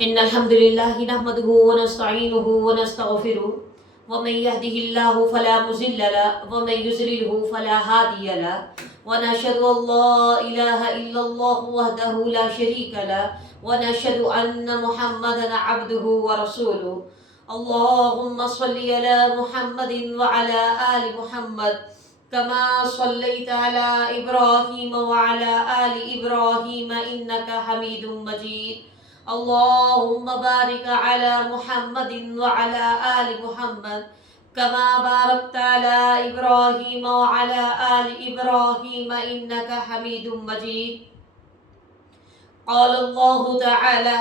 إن الحمد لله نحمده ونستعينه ونستغفره ومن يهده الله فلا مضل له ومن يضلله فلا هادي له ونشهد أن لا إله إلا الله وحده لا شريك له ونشهد أن محمدا عبده ورسوله اللهم صل على محمد وعلى آل محمد كما صليت على إبراهيم وعلى آل إبراهيم إنك حميد مجيد اللهم بارك على محمد وعلى آل محمد كما باركت على إبراهيم وعلى آل إبراهيم إنك حميد مجيد قال الله تعالى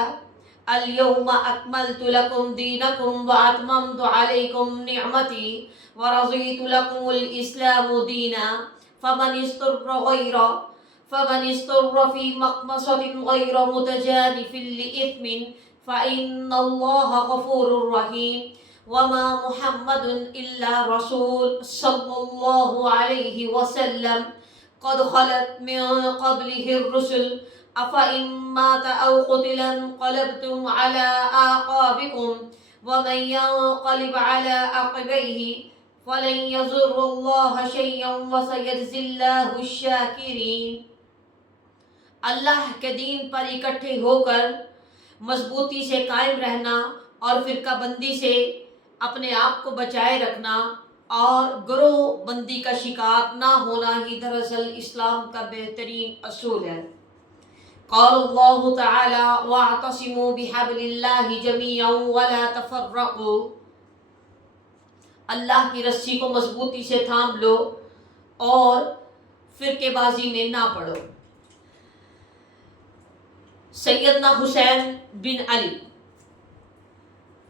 اليوم أكملت لكم دينكم وأتممت عليكم نعمتي ورضيت لكم الإسلام دينا فمن استر في مقمصة غير متجانف لإثم فإن الله غفور رحيم وما محمد إلا رسول صلى الله عليه وسلم قد خلت من قبله الرسل أفإن مات أو قتل انقلبتم على أعقابكم ومن ينقلب على عقبيه فلن يضر الله شيئا وسيجزي الله الشاكرين۔ اللہ کے دین پر اکٹھے ہو کر مضبوطی سے قائم رہنا اور فرقہ بندی سے اپنے آپ کو بچائے رکھنا اور گروہ بندی کا شکار نہ ہونا ہی دراصل اسلام کا بہترین اصول ہے۔ قال اللہ تعالی واعتصموا بحبل اللہ جميعا ولا تفرقوا، اللہ کی رسی کو مضبوطی سے تھام لو اور فرقے بازی میں نہ پڑو۔ سیدنا حسین بن علی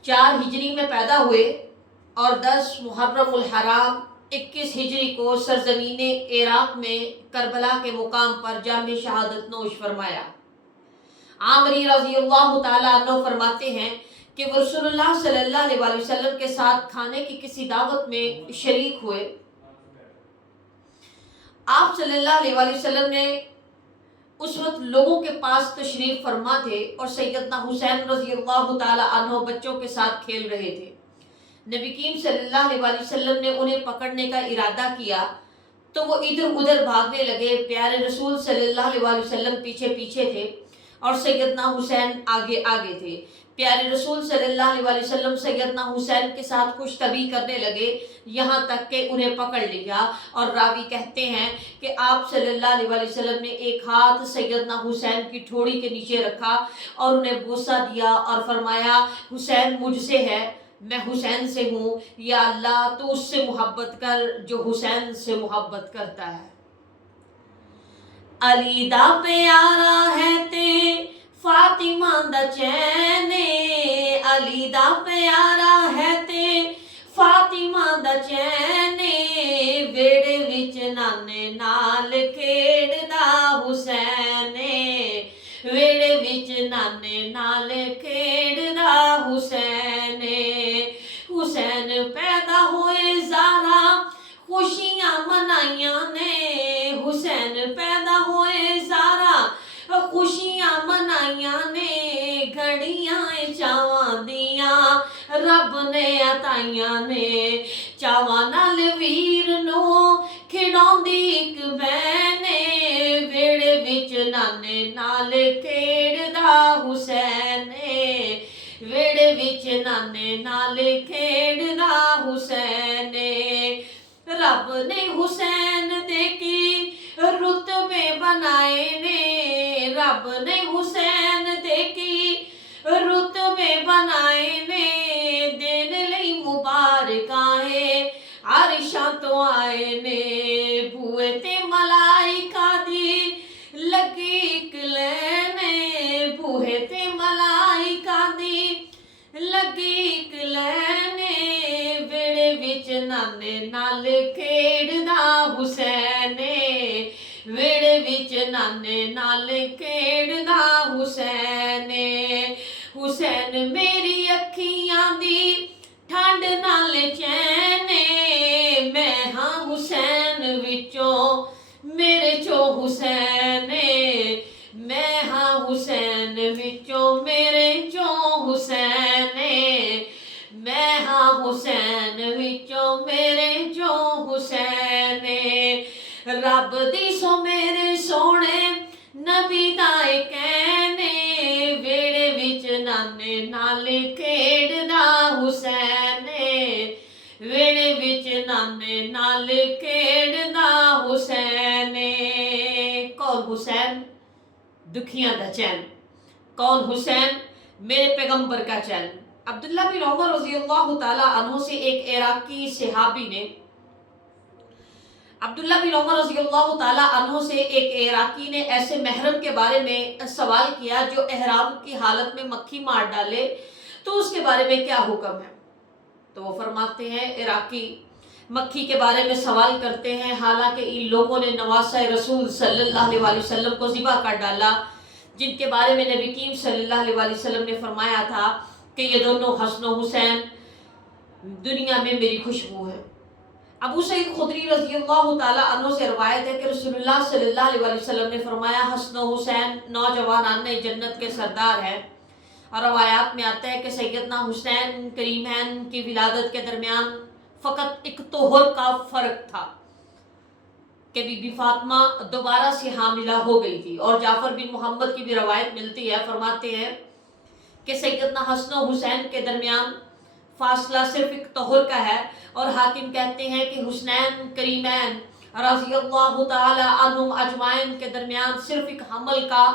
4 ہجری میں پیدا ہوئے اور 10 محرم الحرام 21 ہجری کو سرزمین عراق میں کربلا کے مقام پر جام شہادت نوش فرمایا۔ عامری رضی اللہ تعالیٰ عنہ فرماتے ہیں کہ وہ رسول اللہ صلی اللہ علیہ وسلم کے ساتھ کھانے کی کسی دعوت میں شریک ہوئے۔ آپ صلی اللہ علیہ وسلم نے اس وقت لوگوں کے پاس تشریف فرما تھے اور سیدنا حسین رضی اللہ تعالیٰ عنہ بچوں کے ساتھ کھیل رہے تھے۔ نبی کریم صلی اللہ علیہ وسلم نے انہیں پکڑنے کا ارادہ کیا تو وہ ادھر ادھر بھاگنے لگے۔ پیارے رسول صلی اللہ علیہ وسلم پیچھے پیچھے تھے اور سیدنا حسین آگے آگے تھے۔ پیارے رسول صلی اللہ علیہ وسلم سیدنا حسین کے ساتھ کچھ طبی کرنے لگے یہاں تک کہ انہیں پکڑ لیا، اور راوی کہتے ہیں کہ آپ صلی اللہ علیہ وسلم نے ایک ہاتھ سیدنا حسین کی ٹھوڑی کے نیچے رکھا اور انہیں بوسہ دیا اور فرمایا حسین مجھ سے ہے، میں حسین سے ہوں، یا اللہ تو اس سے محبت کر جو حسین سے محبت کرتا ہے۔ علی دا پیارا ہے تے فاطمہ دا چین، علی دا پیارا ہے تے فاطمہ دا چین، ویڑے وچ نانے نال کھیڑدا حسین، ویڑے وچ نانے نال کھیڑدا حسین۔ حسین پیدا ہوئے زارا خوشیاں منائیاں نے، حسین پیدا ہوئے زارا خوشیاں منائیاں نے، گھڑیاں چاواں دیاں رب نے عطائیاں نے، چاواں نال ویر نو کھڑاوندی اک بہن، ویڑے وچ نانے نال کھیڑدا حسین، ویڑے وچ نانے نال کھیڑدا حسین۔ رب نے حسین دے کی رتبے بنائے نے، رب نے حسین دے کی رتبے بنائے نے، دین لئی مبارکاں ہے عرشاں تو آئے نے، بوئے تے ملائکہ دی لگی اک لین، بوئے تے ملائکہ دی لگی اک لین، ویڑے وچ نانے نال کھیڑدا حسین، ویڑے وچ نانے نال کھیڑدا حسین۔ حسین میری اکھیاں دی ٹھنڈ نال چین، میں ہاں حسین وچوں میرے چو حسین، میں ہاں حسین وچوں میرے چوں حسین وچوں میرے جو حسین رب دی سو میرے سونے نبی دا کہنے ویڑے وچ نانے نال کھیڈدا حسین ویڑے وچ نانے نال کھیڈدا حسین کون حسین دکھیاں دا چین کون حسین میرے پیغمبر کا چین عبداللہ بن عمر رضی اللہ تعالی عنہ سے ایک عراقی صحابی نے عبداللہ بن عمر رضی اللہ تعالی عنہ سے ایک عراقی نے ایسے محرم کے بارے میں سوال کیا جو احرام کی حالت میں مکھی مار ڈالے تو اس کے بارے میں کیا حکم ہے؟ تو وہ فرماتے ہیں عراقی مکھی کے بارے میں سوال کرتے ہیں حالانکہ ان لوگوں نے نواسہ رسول صلی اللہ علیہ وسلم کو ذبح کر ڈالا جن کے بارے میں نبی کریم صلی اللہ علیہ وسلم نے فرمایا تھا کہ یہ دونوں حسن و حسین دنیا میں میری خوشبو ہے۔ ابو سعید خدری رضی اللہ تعالیٰ عنہ سے روایت ہے کہ رسول اللہ صلی اللہ علیہ وسلم نے فرمایا حسن و حسین نوجوانان جنت کے سردار ہیں، اور روایات میں آتا ہے کہ سیدنا حسین کریمین کی ولادت کے درمیان فقط ایک طہر کا فرق تھا کہ بی بی فاطمہ دوبارہ سے حاملہ ہو گئی تھی، اور جعفر بن محمد کی بھی روایت ملتی ہے، فرماتے ہیں کہ سیدنا حسن و حسین کے درمیان فاصلہ صرف ایک طہر کا ہے، اور حاکم کہتے ہیں کہ حسنین کریمین رضی اللہ تعالی عنہم اجمعین کے درمیان صرف ایک حمل کا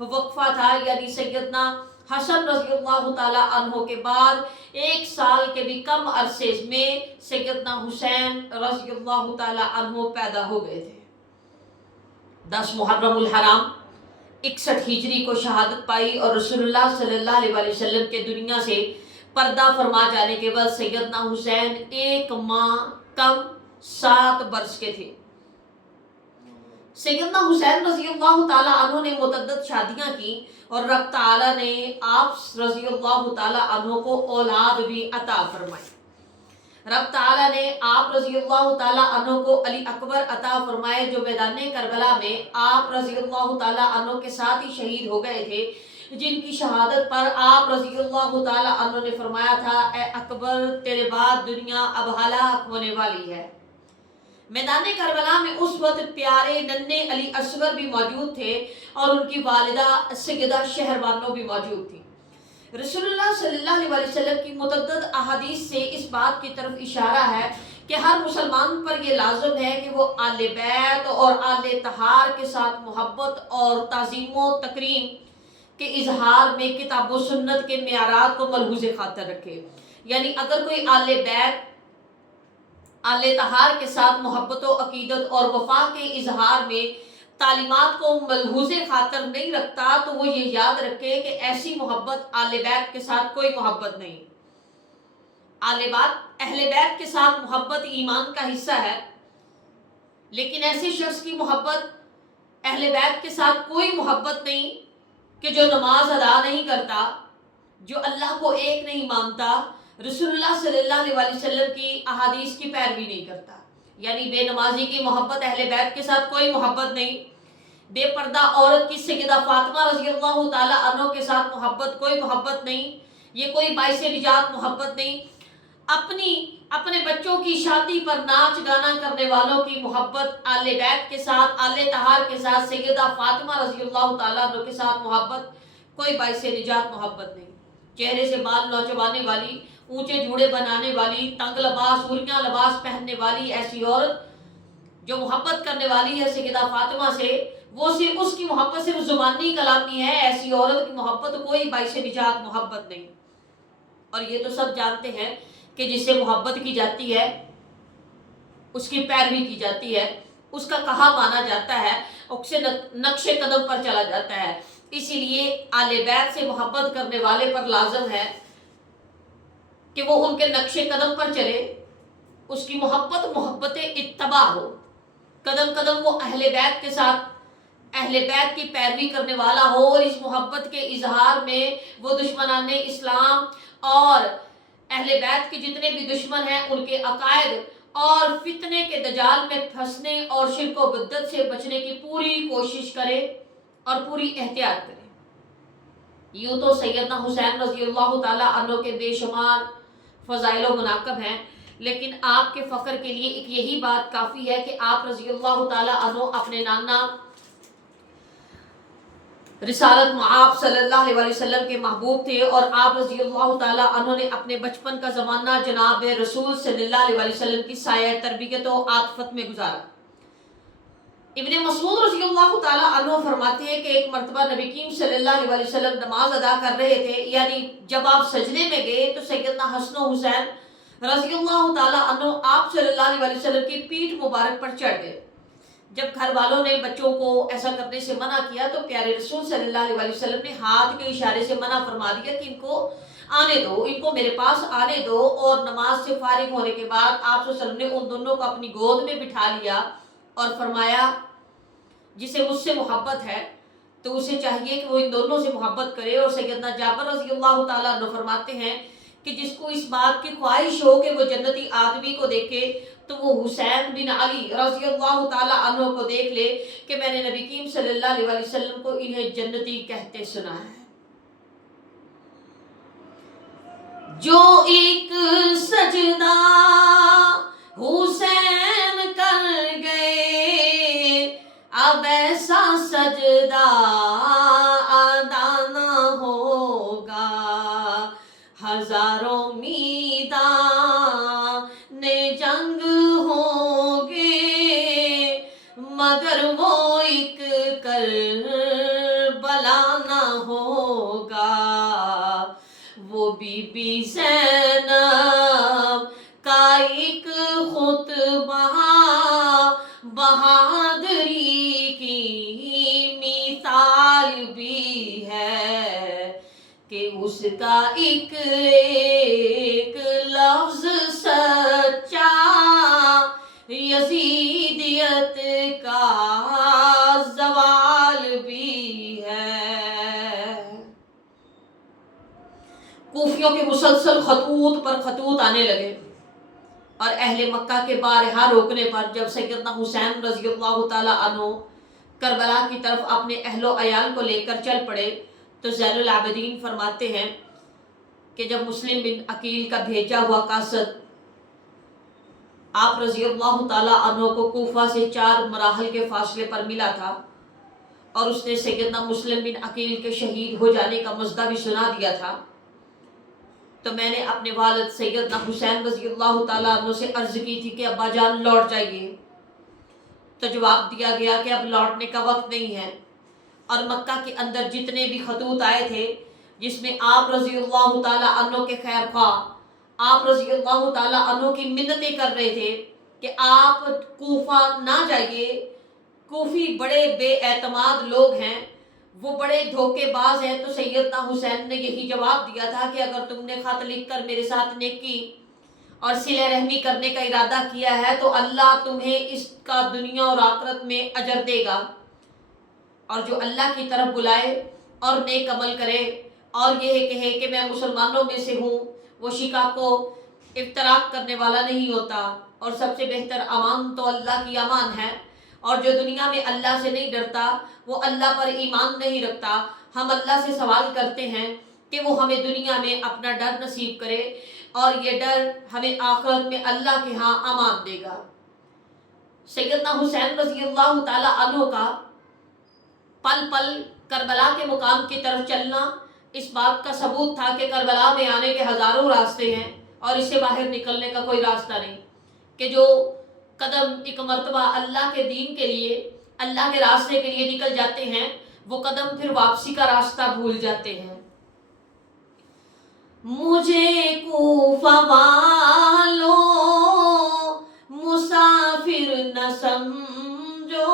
وقفہ تھا، یعنی سیدنا حسن رضی اللہ تعالی عنہ کے بعد 1 سال کے بھی کم عرصے میں سیدنا حسین رضی اللہ تعالی عنہ پیدا ہو گئے تھے۔ 10 محرم الحرام 61 ہجری کو شہادت پائی، اور رسول اللہ صلی اللہ علیہ وسلم کے دنیا سے پردہ فرما جانے کے بعد سیدنا حسین 1 ماہ کم 7 برس کے تھے۔ سیدنا حسین رضی اللہ تعالیٰ عنہ نے متعدد شادیاں کی، اور رب تعالیٰ نے آپ رضی اللہ تعالیٰ عنہ کو اولاد بھی عطا فرمائی۔ رب تعالیٰ نے آپ رضی اللہ تعالیٰ عنہ کو علی اکبر عطا فرمائے جو میدان کربلا میں آپ رضی اللہ تعالیٰ عنہ کے ساتھ ہی شہید ہو گئے تھے، جن کی شہادت پر آپ رضی اللہ تعالیٰ عنہ نے فرمایا تھا اے اکبر تیرے بعد دنیا اب ہلاک ہونے والی ہے۔ میدان کربلا میں اس وقت پیارے ننھے علی اصغر بھی موجود تھے، اور ان کی والدہ سیدہ شہربانو بھی موجود تھی۔ رسول اللہ صلی اللہ علیہ وسلم کی متعدد احادیث سے اس بات کی طرف اشارہ ہے کہ ہر مسلمان پر یہ لازم ہے کہ وہ آل بیت اور آل طہار کے ساتھ محبت اور تعظیم و تکریم کے اظہار میں کتاب و سنت کے معیارات کو ملحوظ خاطر رکھے۔ یعنی اگر کوئی آل بیت آل طہار کے ساتھ محبت و عقیدت اور وفا کے اظہار میں تعلیمات کو ملحوظ خاطر نہیں رکھتا تو وہ یہ یاد رکھے کہ ایسی محبت آل بیت کے ساتھ کوئی محبت نہیں۔ اہل بیت کے ساتھ محبت ایمان کا حصہ ہے، لیکن ایسے شخص کی محبت اہل بیت کے ساتھ کوئی محبت نہیں کہ جو نماز ادا نہیں کرتا، جو اللہ کو ایک نہیں مانتا، رسول اللہ صلی اللہ علیہ وسلم کی احادیث کی پیروی نہیں کرتا۔ یعنی بے نمازی کی محبت اہل بیت کے ساتھ کوئی محبت نہیں، بے پردہ عورت کی سیدہ فاطمہ رضی اللہ تعالی عنہ کے ساتھ محبت کوئی محبت نہیں، یہ کوئی باعث نجات محبت نہیں۔ اپنے بچوں کی شادی پر ناچ گانا کرنے والوں کی محبت آل بیت کے ساتھ، آل طہار کے ساتھ، سیدہ فاطمہ رضی اللہ تعالیٰ عنہ کے ساتھ محبت کوئی باعث نجات محبت نہیں۔ چہرے سے بال نوچوانے والی، اونچے جوڑے بنانے والی، تنگ لباس اوریاں لباس پہننے والی ایسی عورت جو محبت کرنے والی ہے سیدہ فاطمہ سے، وہ صرف اس کی محبت صرف زبانی کلامی ہے، ایسی عورت کی محبت کوئی باعث نجات محبت نہیں۔ اور یہ تو سب جانتے ہیں کہ جس سے محبت کی جاتی ہے اس کی پیروی کی جاتی ہے، اس کا کہا مانا جاتا ہے، اس سے نقش قدم پر چلا جاتا ہے۔ اسی لیے آل بیت سے محبت کرنے والے پر لازم ہے کہ وہ ان کے نقش قدم پر چلے، اس کی محبت اتباع ہو، قدم قدم وہ اہل بیت کے ساتھ اہل بیت کی پیروی کرنے والا ہو، اور اس محبت کے اظہار میں وہ دشمنان اسلام اور اہل بیت کے جتنے بھی دشمن ہیں ان کے عقائد اور فتنے کے دجال میں پھنسنے اور شرک و بدعت سے بچنے کی پوری کوشش کرے اور پوری احتیاط کرے۔ یوں تو سیدنا حسین رضی اللہ تعالیٰ عنہ کے بے شمار فضائل و مناقب ہیں، لیکن آپ کے فخر کے لیے ایک یہی بات کافی ہے کہ آپ رضی اللہ تعالیٰ عنہ اپنے نانا رسالت معاب صلی اللہ علیہ وسلم کے محبوب تھے، اور آپ رضی اللہ تعالیٰ عنہ نے اپنے بچپن کا زمانہ جناب رسول صلی اللہ علیہ وسلم کی سایہ تربیت و عاطفت میں گزارا۔ ابن مسعود رضی اللہ تعالیٰ عنہ فرماتے ہیں کہ ایک مرتبہ نبی کریم صلی اللہ علیہ وسلم نماز ادا کر رہے تھے، یعنی جب آپ سجدے میں گئے تو سیدنا حسن و حسین رضی اللہ تعالیٰ عنہ آپ صلی اللہ علیہ وسلم کی پیٹھ مبارک پر چڑھ گئے۔ جب گھر والوں نے بچوں کو ایسا کرنے سے منع کیا تو پیارے رسول صلی اللہ علیہ وسلم نے ہاتھ کے اشارے سے منع فرما دیا کہ ان کو آنے دو، ان کو میرے پاس آنے دو، اور نماز سے فارغ ہونے کے بعد آپ صلی اللہ علیہ وسلم نے ان دونوں کو اپنی گود میں بٹھا لیا اور فرمایا جسے مجھ سے محبت ہے تو اسے چاہیے کہ وہ ان دونوں سے محبت کرے۔ اور سیدنا جابر رضی اللہ تعالیٰ عنہ فرماتے ہیں کہ جس کو اس بات کی خواہش ہو کہ وہ جنتی آدمی کو دیکھے تو وہ حسین بن علی رضی اللہ تعالیٰ عنہ کو دیکھ لے کہ میں نے نبی کریم صلی اللہ علیہ وسلم کو انہیں جنتی کہتے سنا ہے۔ جو ایک سجدہ حسین کر گئے اب ایسا سجدہ ادا نہ ہوگا، ہزاروں میدان جنگ ہوں گے مگر وہ ایک کربلا نہ ہوگا، وہ بی بی زینب کا ایک خطبہ بہادری کی مثال بھی ہے کہ اس کا ایک ایک لفظ سچا یزیدیت کا زوال بھی ہے۔ کوفیوں کے مسلسل خطوط پر خطوط آنے لگے اور اہل مکہ کے بارہا روکنے پر جب سیدنا حسین رضی اللہ تعالیٰ عنہ کربلا کی طرف اپنے اہل و عیال کو لے کر چل پڑے تو زین العابدین فرماتے ہیں کہ جب مسلم بن عقیل کا بھیجا ہوا قاصد آپ رضی اللہ تعالیٰ عنہ کو کوفہ سے 4 مراحل کے فاصلے پر ملا تھا اور اس نے سیدنا مسلم بن عقیل کے شہید ہو جانے کا مژدہ بھی سنا دیا تھا، تو میں نے اپنے والد سیدنا حسین رضی اللہ تعالیٰ عنہ سے عرض کی تھی کہ ابا جان لوٹ جائیے، تو جواب دیا گیا کہ اب لوٹنے کا وقت نہیں ہے۔ اور مکہ کے اندر جتنے بھی خطوط آئے تھے جس میں آپ رضی اللہ تعالیٰ عنہ کے خیر خواہ، آپ رضی اللہ تعالیٰ عنہ کی منتیں کر رہے تھے کہ آپ کوفہ نہ جائیے، کوفی بڑے بے اعتماد لوگ ہیں، وہ بڑے دھوکے باز ہیں، تو سیدنا حسین نے یہی جواب دیا تھا کہ اگر تم نے خط لکھ کر میرے ساتھ نیکی اور صلہ رحمی کرنے کا ارادہ کیا ہے تو اللہ تمہیں اس کا دنیا اور آخرت میں اجر دے گا، اور جو اللہ کی طرف بلائے اور نیک عمل کرے اور یہ کہے کہ میں مسلمانوں میں سے ہوں، وہ شقاق کو افتراق کرنے والا نہیں ہوتا، اور سب سے بہتر امان تو اللہ کی امان ہے، اور جو دنیا میں اللہ سے نہیں ڈرتا وہ اللہ پر ایمان نہیں رکھتا۔ ہم اللہ سے سوال کرتے ہیں کہ وہ ہمیں دنیا میں اپنا ڈر نصیب کرے اور یہ ڈر ہمیں آخرت میں اللہ کے ہاں امان دے گا۔ سیدنا حسین رضی اللہ تعالیٰ عنہ کا پل پل کربلا کے مقام کی طرف چلنا اس بات کا ثبوت تھا کہ کربلا میں آنے کے ہزاروں راستے ہیں اور اس سے باہر نکلنے کا کوئی راستہ نہیں، کہ جو قدم ایک مرتبہ اللہ کے دین کے لیے، اللہ کے راستے کے لیے نکل جاتے ہیں وہ قدم پھر واپسی کا راستہ بھول جاتے ہیں۔ مجھے کوفہ والوں مسافر نہ سمجھو،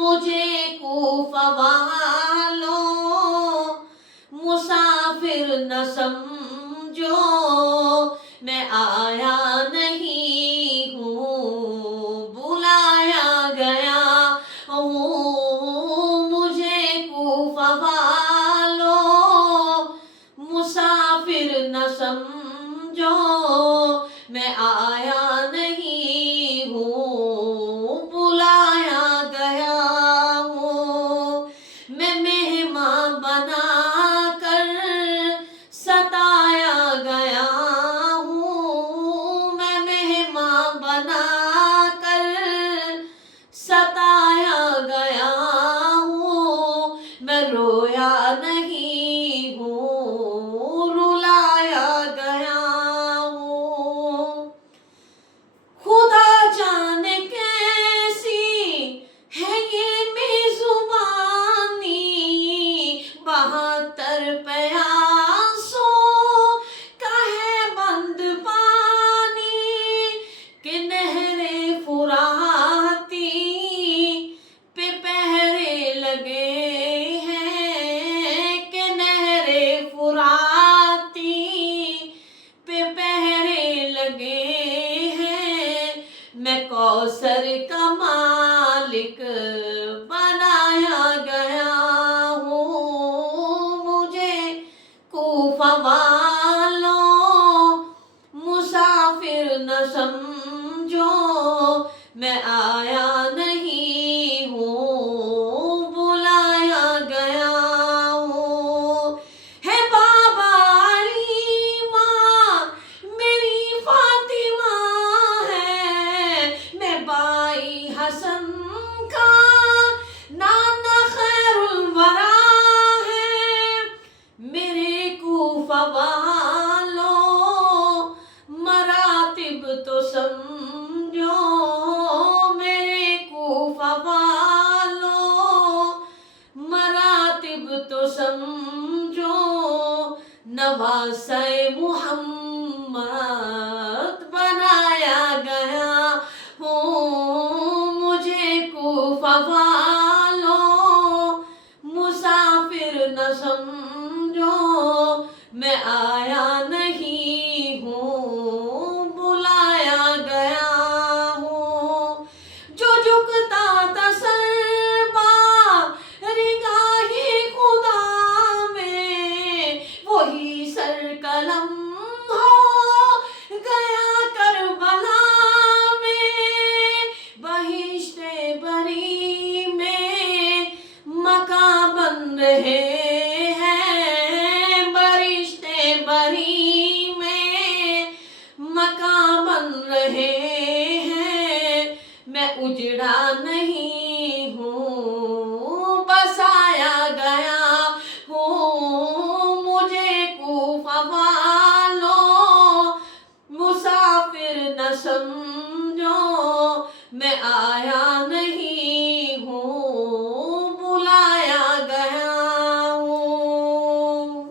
مجھے کوفہ والوں مسافر نہ سمجھو، میں آیا نہیں ہوں بلایا گیا ہوں، مجھے کوفہ والوں مسافر نہ سمجھو، میں آیا نہیں ہوں بلایا گیا ہوں، میں مہمان بنا کر ستایا گیا میں رویا نہیں ہوں، رلایا گیا ہوں۔ خدا جانے کیسی ہے یہ میزبانی، 72 پیاسوں کا ہے بند پانی، کہ نہر فراتی پہ پہرے لگے ہیں، کہ نہر فراتی پہ پہرے لگے ہیں۔ میں کوثر کا مالک بنایا گیا ہوں، مجھے کوفہ والوں مسافر نہ سمجھو، میں آیا نہیں ہوں، بلایا گیا ہوں۔ ہے بابا علی، ماں میری فاطمہ ہے، میں بائی حسن کا نانا خیر الورا ہے۔ میرے کوفہ والوں مراتب تو سمجھو، میرے کوفہ والوں مراتب تو سمجھو، نواسہ محمد بنایا گیا ہوں، مجھے کوفہ والوں مسافر نہ سمجھو، میں آیا نہیں ہوں، بلایا گیا ہوں۔ جو جھکتا تھا سر بارگاہ خدا میں، وہی سر قلم ہو گیا کربلا میں، بہشت بری میں مکاں بن رہے ہیں، بہشت بری میں مکاں بن رہے ہیں۔ میں اجڑا نہیں ہوں، بسایا گیا ہوں، مجھے کوفہ والوں مسافر نہ سمجھو، میں آیا نہیں ہوں، بلایا گیا ہوں۔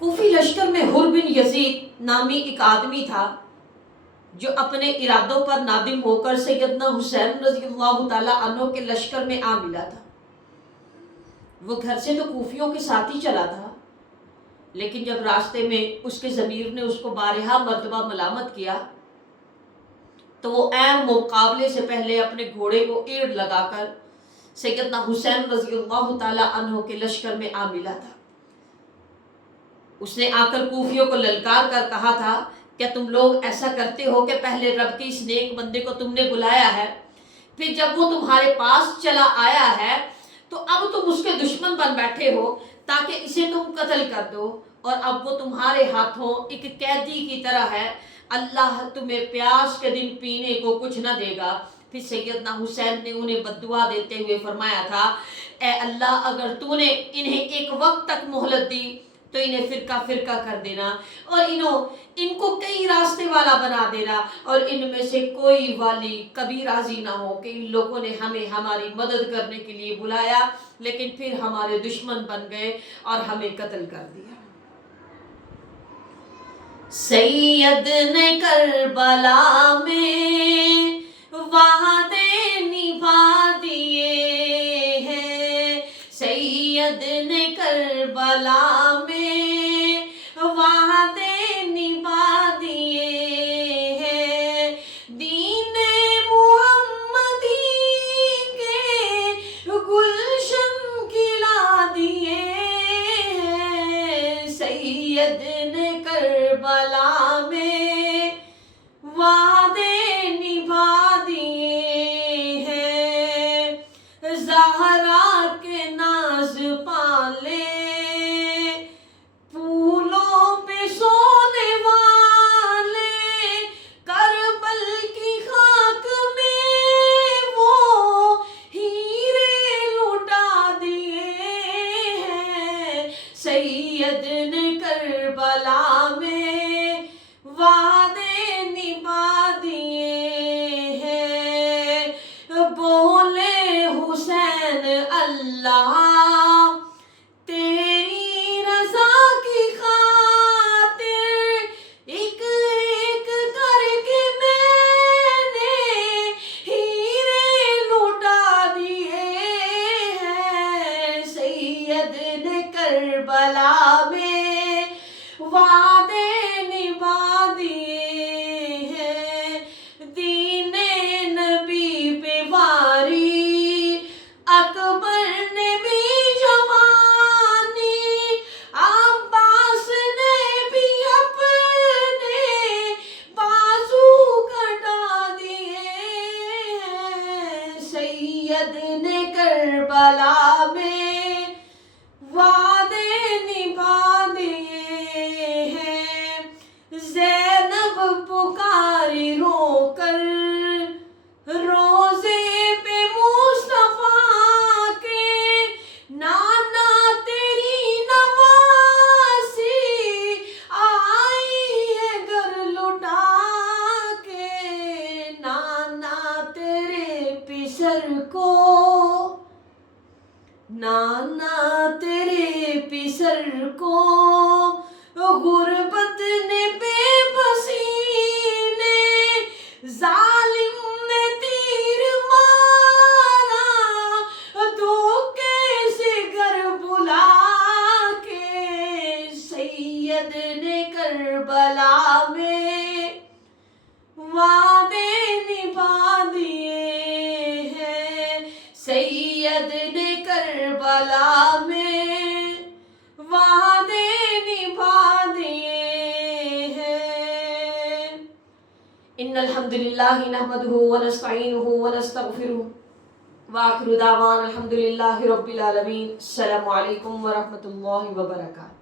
کوفی لشکر میں حر بن یزید نامی ایک آدمی تھا جو اپنے ارادوں پر نادم ہو کر سیدنا حسین رضی اللہ تعالیٰ عنہ کے لشکر میں آ ملا تھا۔ وہ گھر سے تو کوفیوں کے ساتھ ہی چلا تھا، لیکن جب راستے میں اس کے ضمیر نے اس کو بارہا مرتبہ ملامت کیا تو وہ عین مقابلے سے پہلے اپنے گھوڑے کو ایڑ لگا کر سیدنا حسین رضی اللہ تعالیٰ عنہ کے لشکر میں آ ملا تھا۔ اس نے آ کر کوفیوں کو للکار کر کہا تھا، کیا تم لوگ ایسا کرتے ہو کہ پہلے رب کے اس نیک بندے کو تم نے بلایا ہے، پھر جب وہ تمہارے پاس چلا آیا ہے تو اب تم اس کے دشمن بن بیٹھے ہو تاکہ اسے تم قتل کر دو، اور اب وہ تمہارے ہاتھوں ایک قیدی کی طرح ہے، اللہ تمہیں پیاس کے دن پینے کو کچھ نہ دے گا۔ پھر سیدنا حسین نے انہیں بد دعا دیتے ہوئے فرمایا تھا، اے اللہ اگر تو نے انہیں ایک وقت تک مہلت دی تو انہیں فرقہ فرقہ کر دینا، اور ان کو کئی راستے والا بنا دینا، اور ان میں سے کوئی والی کبھی راضی نہ ہو کہ ان لوگوں نے ہمیں ہماری مدد کرنے کے لیے بلایا لیکن پھر ہمارے دشمن بن گئے اور ہمیں قتل کر دیا۔ سید نے کربلا میں وعدے نبھا دیے ہیں، سید نے کربلا میں وعدے نبھا دیے ہیں، دین محمدی کے گلشن کھلا دیے ہیں، سید نے کربلا میں وعدے نبھا دیے ہیں، زہرا کے ناز پالے پھولوں پہ سونے والے، کربل کی خاک میں وہ ہیرے اللہ تیری رضا کی خاطر ایک ایک کر کے میں نے ہیرے لوٹا دیے ہیں. سید نے کربلا میں وعدے نبھا دیے ہیں. دین نبی پہ واری اکبر نے بھی جوانی، عباس نے بھی اپنے بازو کٹا دیے ہیں. سید نے کربلا میں وعدے نبھا دیے ہیں. زینب پکاری رو کر روزے پہ مصطفیٰ کے، نانا تیری نواسی آئی ہے گھر لٹا کے. نانا تیرے پسر کو، نانا تیرے پسر کو غربت نے بے بسی نے، ظالم نے تیر مارا دھوکے سے گھر بلا کے. سید نے کربلا میں وعدے نبھا دیے ہیں. سید نے کربلا میں وعدے نبھا دیے ہیں. ان الحمد للہ نحمدہ ونستعینہ ونستغفرہ وآخر دعوانا الحمد للہ رب العالمین. السلام علیکم ورحمۃ اللہ وبرکاتہ.